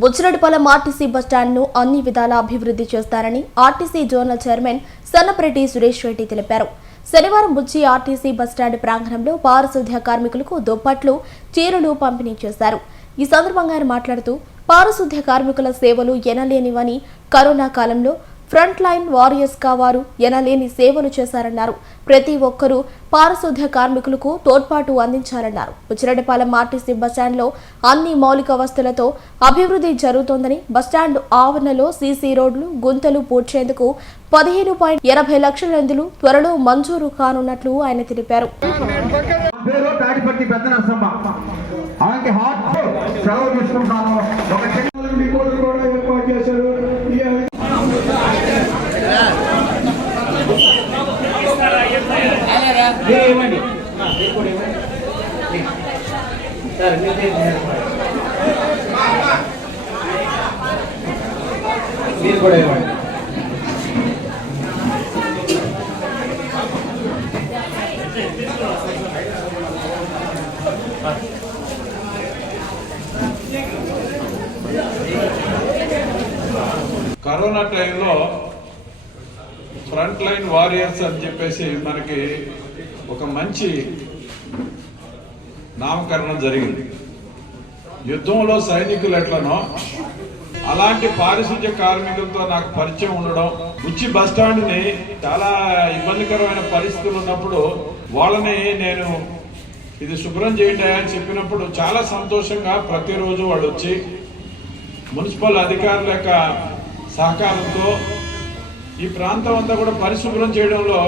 Buchireddypalem RTC బస్టాండ్ను అన్ని విధాలా అభివృద్ధి చేస్తారని RTC zonal chairman Sannapareddy Suresh Reddy తెలిపారు. శనివారం బుచ్చి ఆర్టీసీ బస్టాండ్ ప్రాంగణంలో పారిశుద్ధ్య కార్మికులకు దుప్పట్లు, చీరలు పంపిణీ చేశారు. ఈ సందర్భంగా ఆయన మాట్లాడుతూ పారిశుద్ధ్య కార్మికుల సేవలు ఎనలేనివని, కరోనా కాలంలో ఫ్రంట్ లైన్ వారియర్స్ గా వారు ఎనలేని సేవలు చేశారన్నారు. ప్రతి ఒక్కరూ పారిశుద్ధ్య కార్మికులకు తోడ్పాటు అందించాలన్నారు. బుచ్చిరెడ్డిపాలెం ఆర్టీసీ బస్టాండ్లో అన్ని మౌలిక వసతులతో అభివృద్ధి జరుగుతోందని, బస్టాండ్ ఆవరణలో సీసీ రోడ్లు, గుంతలు పూడ్చేందుకు 15.80 లక్షల నిధులు త్వరలో మంజూరు కానున్నట్లు ఆయన తెలిపారు. కరోనా టైంలో ఫ్రంట్ లైన్ వారియర్స్ అని చెప్పేసి మనకి ఒక మంచి నామకరణం జరిగింది. యుద్ధంలో సైనికులు ఎట్లనో అలాంటి పారిశుద్ధ్య కార్మికులతో నాకు పరిచయం ఉండడం, బుచ్చి బస్టాండ్ని చాలా ఇబ్బందికరమైన పరిస్థితులు ఉన్నప్పుడు వాళ్ళని నేను ఇది శుభ్రం చేయండి అని చెప్పినప్పుడు చాలా సంతోషంగా ప్రతిరోజు వాళ్ళు వచ్చి మున్సిపల్ అధికారుల యొక్క సహకారంతో ఈ ప్రాంతం అంతా కూడా పరిశుభ్రం చేయడంలో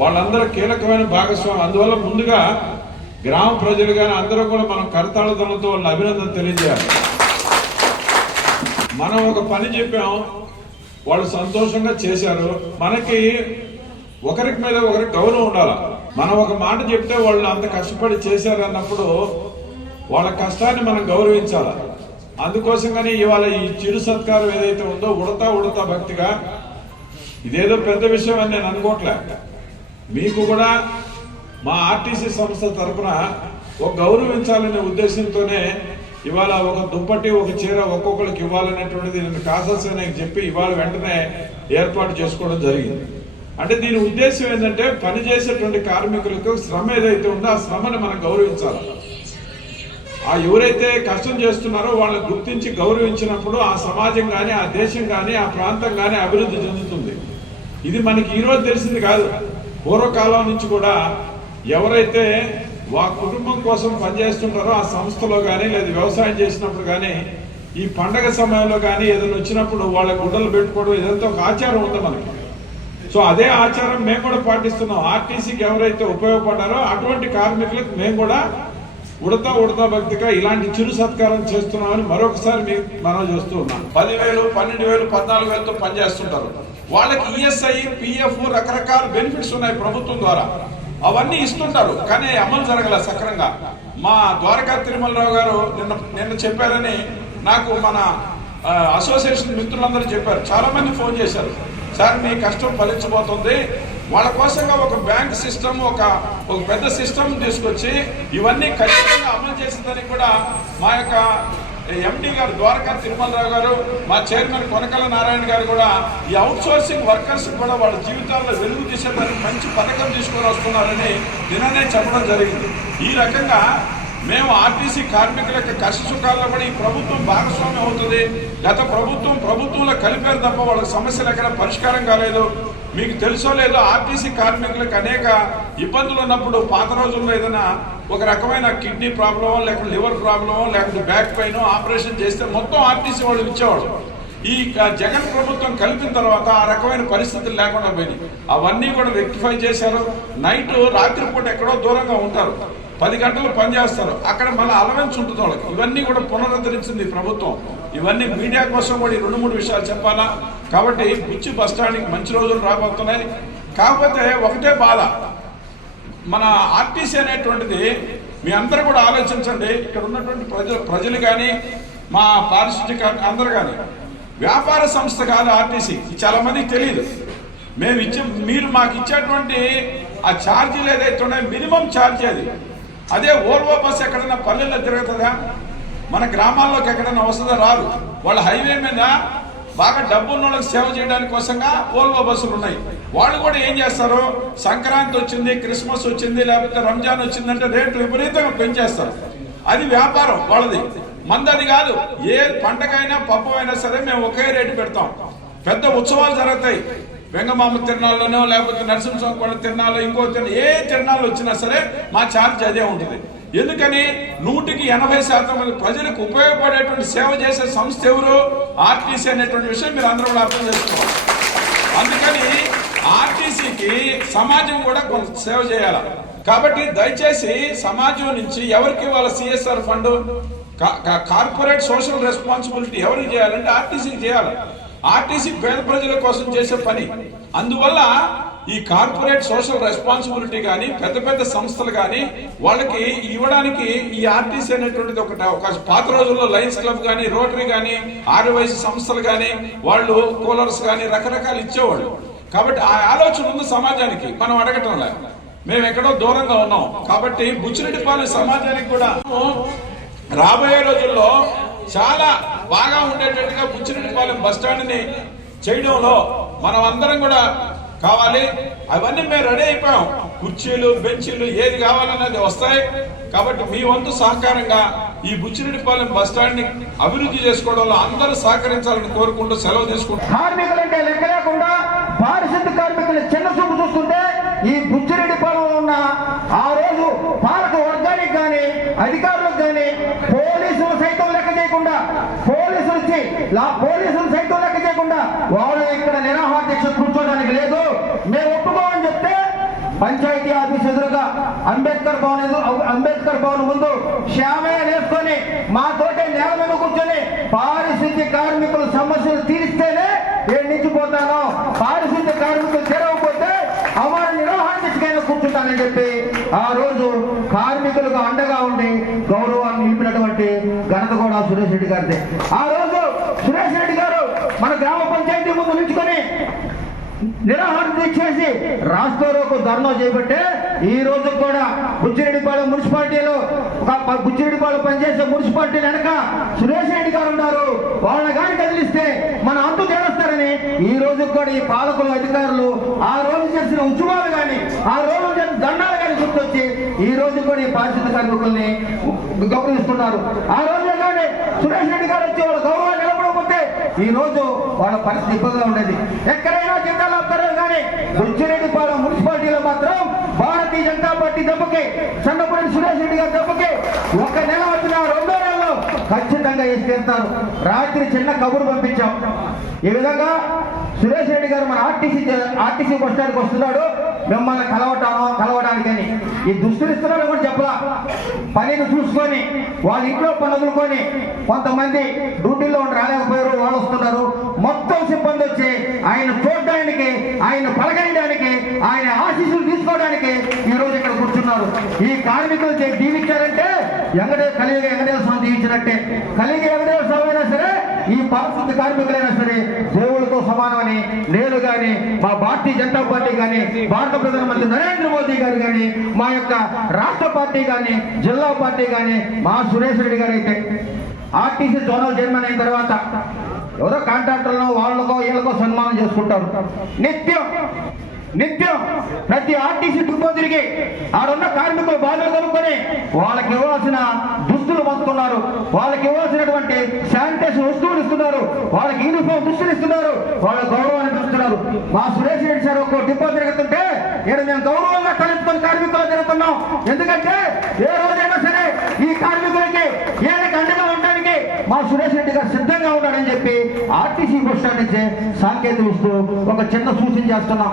వాళ్ళందరూ కీలకమైన భాగస్వామి. అందువల్ల ముందుగా గ్రామ ప్రజలు కానీ అందరూ కూడా మనం కరతాళతలతో వాళ్ళని అభినందన తెలియజేయాలి. మనం ఒక పని చెప్పాం, వాళ్ళు సంతోషంగా చేశారు. మనకి ఒకరికి మీద ఒకరికి గౌరవం ఉండాలి. మనం ఒక మాట చెప్తే వాళ్ళు అంత కష్టపడి చేశారు అన్నప్పుడు వాళ్ళ కష్టాన్ని మనం గౌరవించాలి. అందుకోసంగానే ఇవాళ ఈ చిరు సత్కారం ఏదైతే ఉందో ఉడతా భక్తిగా, ఇదేదో పెద్ద విషయం అని నేను అనుకోవట్లే. మీకు కూడా మా ఆర్టీసీ సంస్థ తరఫున ఒక గౌరవించాలనే ఉద్దేశంతోనే ఇవాళ ఒక దుప్పటి, ఒక చీర ఒక్కొక్కరికి ఇవ్వాలనేటువంటిది నేను కాసాల్సిన చెప్పి ఇవాళ వెంటనే ఏర్పాటు చేసుకోవడం జరిగింది. అంటే దీని ఉద్దేశం ఏంటంటే పనిచేసేటువంటి కార్మికులకు శ్రమ ఏదైతే ఉందో ఆ శ్రమని మనం గౌరవించాలి. ఆ ఎవరైతే కష్టం చేస్తున్నారో వాళ్ళని గుర్తించి గౌరవించినప్పుడు ఆ సమాజం కానీ, ఆ దేశం కానీ, ఆ ప్రాంతం కానీ అభివృద్ధి చెందుతుంది. ఇది మనకి ఈరోజు తెలిసింది కాదు. పూర్వకాలం నుంచి కూడా ఎవరైతే కుటుంబం కోసం పనిచేస్తుంటారో ఆ సంస్థలో కానీ లేదా వ్యవసాయం చేసినప్పుడు కానీ ఈ పండగ సమయంలో కానీ ఏదైనా వచ్చినప్పుడు వాళ్ళ గుడ్డలు పెట్టుకోవడం ఇదంతా ఒక ఆచారం ఉంది మనకి. సో అదే ఆచారం మేము కూడా పాటిస్తున్నాం. ఆర్టీసీకి ఎవరైతే ఉపయోగపడ్డారో అటువంటి కార్మికులకు మేము కూడా ఉడతా భక్తిగా ఇలాంటి చిరు సత్కారం చేస్తున్నామని మరొకసారి మనం చేస్తూ ఉన్నాం. 10,000, 12,000, 14,000తో పనిచేస్తుంటారు. వాళ్ళకి ఈఎస్ఐ, పిఎఫ్ రకరకాల బెనిఫిట్స్ ఉన్నాయి ప్రభుత్వం ద్వారా. అవన్నీ ఇస్తుంటారు, కానీ అమలు జరగల సక్రంగా. మా ద్వారకా తిరుమలరావు గారు నిన్న చెప్పారని నాకు మన అసోసియేషన్ మిత్రులందరూ చెప్పారు. చాలా మంది ఫోన్ చేశారు, సార్ మీ కష్టం ఫలించబోతుంది, వాళ్ళ కోసంగా ఒక బ్యాంక్ సిస్టమ్, ఒక పెద్ద సిస్టమ్ తీసుకొచ్చి ఇవన్నీ ఖచ్చితంగా అమలు చేసిందని కూడా మా యొక్క ఎండి గారు ద్వారకా తిరుమలరావు గారు, మా చైర్మన్ కొనకల నారాయణ గారు కూడా ఈ అవుట్ సోర్సింగ్ వర్కర్స్ కూడా వాళ్ళ జీవితాల్లో వెలుగు తీసేదానికి మంచి పథకం తీసుకొని వస్తున్నారని నిన్ననే చెప్పడం జరిగింది. ఈ రకంగా మేము ఆర్టీసీ కార్మికుల యొక్క కష్ట సుఖాల్లో కూడా ఈ ప్రభుత్వం భాగస్వామ్యం అవుతుంది. గత ప్రభుత్వంలో కలిపారు తప్ప వాళ్ళ సమస్యలు ఎక్కడ పరిష్కారం కాలేదు. మీకు తెలుసో లేదో ఆర్టీసీ కార్మికులకు అనేక ఇబ్బందులు ఉన్నప్పుడు పాత రోజుల్లో ఏదైనా ఒక రకమైన కిడ్నీ ప్రాబ్లమో, లేకపోతే లివర్ ప్రాబ్లమో, లేకపోతే బ్యాక్ పెయిన్ ఆపరేషన్ చేస్తే మొత్తం ఆర్టీసీ వాళ్ళు ఇచ్చేవాడు. ఈ జగన్ ప్రభుత్వం కలిపిన తర్వాత ఆ రకమైన పరిస్థితులు లేకుండా పోయినాయి. అవన్నీ కూడా రెక్టిఫై చేశారు. రాత్రిపూట ఎక్కడో దూరంగా ఉంటారు, 10 గంటలు పనిచేస్తారు, అక్కడ మన అలవెన్స్ ఉంటుంది వాళ్ళకి. ఇవన్నీ కూడా పునరుద్ధరించింది ప్రభుత్వం. ఇవన్నీ మీడియా కోసం కూడా 2-3 విషయాలు చెప్పాలా. కాబట్టి బుచ్చి బస్టాండ్కి మంచి రోజులు రాబోతున్నాయి. కాకపోతే ఒకటే బాధ, మన ఆర్టీసీ అనేటువంటిది మీ అందరూ కూడా ఆలోచించండి. ఇక్కడ ఉన్నటువంటి ప్రజలు కానీ, మా పారిశుద్ధ్య అందరూ కానీ వ్యాపార సంస్థ కాదు ఆర్టీసీ. చాలా మందికి తెలియదు. మీరు మాకు ఇచ్చేటువంటి ఆ ఛార్జీలు ఏదైతే ఉన్నాయో మినిమం ఛార్జీ అది. అదే ఓల్వో బస్ ఎక్కడైనా పల్లెల్లో తిరుగుతుందా? మన గ్రామాల్లోకి ఎక్కడైనా వస్తుందో రాదు. వాళ్ళ హైవే మీద బాగా డబ్బున్న వాళ్ళకి సేవ చేయడానికి కోసంగా ఓల్వో బస్సులు ఉన్నాయి. వాళ్ళు కూడా ఏం చేస్తారు, సంక్రాంతి వచ్చింది, క్రిస్మస్ వచ్చింది, లేకపోతే రంజాన్ వచ్చిందంటే రేట్లు విపరీతంగా పెంచేస్తారు. అది వ్యాపారం వాళ్ళది, మందది కాదు. ఏ పంటకైనా పప్పమైనా సరే మేము ఒకే రేటు పెడతాం. పెద్ద ఉత్సవాలు జరుగుతాయి, వెంగమామ తిరణాల్లోనో లేకపోతే నరసింహస్వామి కొండ తిరణాలు, ఇంకో ఏ తిరణాలు వచ్చినా సరే మా ఛార్జ్ అదే ఉంటుంది. ఎందుకని 100% మంది ప్రజలకు ఉపయోగపడేటువంటి సేవ చేసే సంస్థ ఎవరు? ఆర్టీసీ అనేటువంటి విషయం మీరు అందరూ కూడా అర్థం చేసుకోవాలి. అందుకని ఆర్టీసీకి సమాజం కూడా కొంత సేవ చేయాలి. కాబట్టి దయచేసి సమాజం నుంచి ఎవరికి వాళ్ళ CSR fund, corporate social responsibility ఎవరికి చేయాలంటే ఆర్టీసీకి చేయాలి. ఆర్టీసీ పేద ప్రజల కోసం చేసే పని. అందువల్ల ఈ కార్పొరేట్ సోషల్ రెస్పాన్సిబిలిటీ కానీ పెద్ద పెద్ద సంస్థలు కానీ వాళ్ళకి ఇవ్వడానికి ఈ ఆర్టీసీ అనేటువంటిది ఒక పాత రోజుల్లో లయన్స్ క్లబ్ కానీ, రోటరీ కానీ, ఆర్యవైశ్య సంస్థలు కానీ, వాళ్ళు కూలర్స్ కానీ రకరకాలు ఇచ్చేవాళ్ళు. కాబట్టి ఆ ఆలోచన ఉంది సమాజానికి, మనం అడగటం లేదు. మేము ఎక్కడో దూరంగా ఉన్నాం. కాబట్టి బుచ్చిరెడ్డిపాలెం సమాజానికి కూడా రాబోయే రోజుల్లో చాలా బాగా ఉండేటట్టుగా బుచ్చిరెడ్డిపాలెం బస్టాండ్ ని చేయడంలో మనం అందరం కూడా కావాలి. అవన్నీ మేము రెడీ అయిపోయాం. కుర్చీలు, బెంచీలు ఏది కావాలన్నది వస్తాయి. కాబట్టి మీ వంతు సహకారంగా ఈ బుచ్చిరెడ్డిపాలెం బస్టాండ్ ని అభివృద్ధి చేసుకోవడంలో అందరూ సహకరించాలని కోరుకుంటూ సెలవు తీసుకుంటాం. కార్మికులంటే లెక్క లేకుండా పారిశుద్ధ కార్మికులు చిన్న చూపు చూస్తుంటే ఈ బుచ్చిరెడ్డిపాలెంలో ఉన్న ఆ రోజు పాలక వర్గానికి కానీ, అధికారులకు కానీ, పోలీసులు సైతం లెక్క చేయకుండా, పోలీసులు సైతం లెక్క చేయకుండా వాళ్ళు ఇక్కడ నిరాహార దీక్ష కూర్చోడానికి లేదు, మేము ఒప్పుకోమని చెప్తే పంచాయతీ ఆఫీస్ ఎదురుగా అంబేద్కర్ భవన్ ముందు శ్యామయ్య నేర్చుకొని మా తోటే నేల మీద కూర్చొని పారిశుద్ధ్య కార్మికుల సమస్యలు తీరిస్తేనే నేను నిలిచిపోతాను, పారిశుద్ధ్య కార్మికులు తెరవకపోతే అమర నిరాహార దీక్షకైనా కూర్చుంటానని చెప్పి ఆ రోజు కార్మికులకు అండగా ఉండి గౌరవాన్ని నిలిపినటువంటి ఘనత కూడా సురేష్ రెడ్డి గారిదే. ఆ రోజు సురేష్ రెడ్డి గారు మన గ్రామ పంచాయతీ ముందు నిలుచుకొని నిరాహార దీక్ష చేసి రాష్ట్రంలో ధర్నా చేపట్టే ఈ రోజు కూడా బుచ్చిరెడ్డిపాలెం మున్సిపాలిటీలో బుచ్చిరెడ్డిపాలెం పనిచేసే మున్సిపాలిటీ వెనక సురేష్ రెడ్డి గారు ఉన్నారు. వాళ్ళని కానీ కదిలిస్తే మన అంతు తేలుస్తారని ఈ రోజు కూడా ఈ పాలకులు, అధికారులు ఆ రోజు చేసిన ఉద్యమాలు కానీ, ఆ రోజు చేసిన దండాలు కానీ గుర్తొచ్చి ఈ రోజు కూడా ఈ పారిశుద్ధ కార్మికుల్ని గౌరవిస్తున్నారు. ఆ రోజు కానీ సురేష్ రెడ్డి గారు వచ్చి వాళ్ళ గౌరవాన్ని నిలబడకపోతే ఈ రోజు వాళ్ళ పరిస్థితి ఇబ్బందిగా ఉండేది. ఎక్కడైనా జిల్లాలో కానీ బుచ్చిరెడ్డిపాలెం మున్సిపాలిటీలో మాత్రం భారతీయ జనతా పార్టీ దెబ్బకి, చంద్రపూడి సురేష్ రెడ్డి గారి దెబ్బకి ఒక నెల వచ్చిన 2వ నెలలో ఖచ్చితంగా ఇస్తారు. రాత్రి చిన్న కబురు పంపించాం. ఈ విధంగా సురేష్ రెడ్డి గారు మన ఆర్టీసీ బస్ స్టాండ్కి వస్తున్నాడు, మిమ్మల్ని కలవడానికని. ఈ దుస్తులిస్తున్నాడు కూడా చెప్పలా. పనిని చూసుకొని వాళ్ళ ఇంట్లో పని వదులుకొని కొంతమంది డ్యూటీలో రాలేకపోయారు, వాళ్ళు వస్తున్నారు. మొత్తం సిబ్బంది వచ్చి ఆయన చూడడానికి, ఆయన పలకరించడానికి, ఆయన ఆశీస్సులు తీసుకోవడానికి ఈ రోజు ఇక్కడ కూర్చున్నారు. ఈ కార్మికులు దీవించారంటే కలియుగ వెంకటేశ్వర స్వామి దీవించినట్టే. కలియుగ వెంకటేశ్వర స్వామి అయినా సరే, ఈ పారిశుద్ధ కార్మికులైనా సరే దేవుడితో సమానమని నేను కానీ, మా భారతీయ జనతా పార్టీ కానీ, భారత ప్రధానమంత్రి నరేంద్ర మోదీ గారు కానీ, మా యొక్క రాష్ట్ర పార్టీ కానీ, జిల్లా పార్టీ కానీ, మా సురేష్ రెడ్డి గారు అయితే ఆర్టీసీ జోనల్ చైర్మన్ అయిన తర్వాత ఎవరో కాంట్రాక్టర్లను వాళ్ళకో వీళ్ళకో సన్మానం చేసుకుంటారు. నిత్యం ప్రతి ఆర్టీసీ డిపో తిరిగి ఆడున్న కార్మికులు బాధలు కనుక్కొని వాళ్ళకి ఇవ్వాల్సిన దుస్తులు పంచుతున్నారు, వాళ్ళకి ఇవ్వాల్సినటువంటి శానిటేషన్ వస్తువులు ఇస్తున్నారు, వాళ్ళకి యూనిఫామ్ దుస్తులు ఇస్తున్నారు, వాళ్ళ గౌరవాన్ని పెంచుతున్నారు. మా సురేష్ రెడ్డి సార్ ఒక డిపో తిరుగుతుంటే ఇక్కడ మేము గౌరవంగా తలెత్తుకొని కార్మికులు తిరుగుతున్నాం. ఎందుకంటే ఏ రోజైనా సరే ఈ కార్మికులకి ఏళ్ళకి అండగా ఉండడానికి మా సురేష్ రెడ్డి గారు సిద్ధంగా ఉన్నాడని చెప్పి ఆర్టీసీ బస్ స్టాండ్ నుంచి సాంకేతిక ఇస్తూ ఒక చిన్న సూచన చేస్తున్నాం.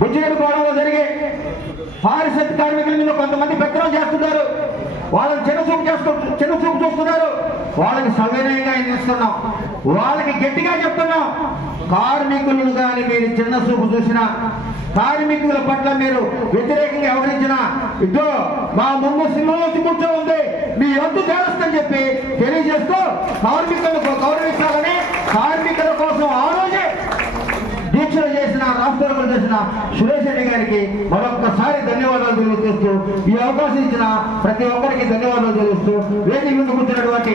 బుచ్చిరెడ్డిపాలెంలో జరిగే పారిశుద్ధ కార్మికుల మీద కొంతమంది పెత్తనం చేస్తున్నారు, వాళ్ళని చిన్న చూపు చూస్తున్నారు. వాళ్ళకి సవినయంగా ఇస్తున్నాం, వాళ్ళకి గట్టిగా చెప్తున్నాం. కార్మికులను కానీ మీరు చిన్న చూపు చూసినా, కార్మికుల పట్ల మీరు వ్యతిరేకంగా వ్యవహరించిన ఇదో మా ముందు సింహం వచ్చి కూర్చో ఉంది, మీ వంతు తేలుస్తని చెప్పి తెలియజేస్తూ కార్మికులకు గౌరవించాలని, కార్మికుల కోసం ఆ రోజే దీక్షలు చేసిన రాష్ట్రంలో చేసిన సురేష్ రెడ్డి గారికి మరొక్కసారి ధన్యవాదాలు తెలియజేస్తూ ఈ అవకాశం ఇచ్చిన ప్రతి ఒక్కరికి ధన్యవాదాలు తెలుస్తూ వేదిక ముందు కూర్చున్నటువంటి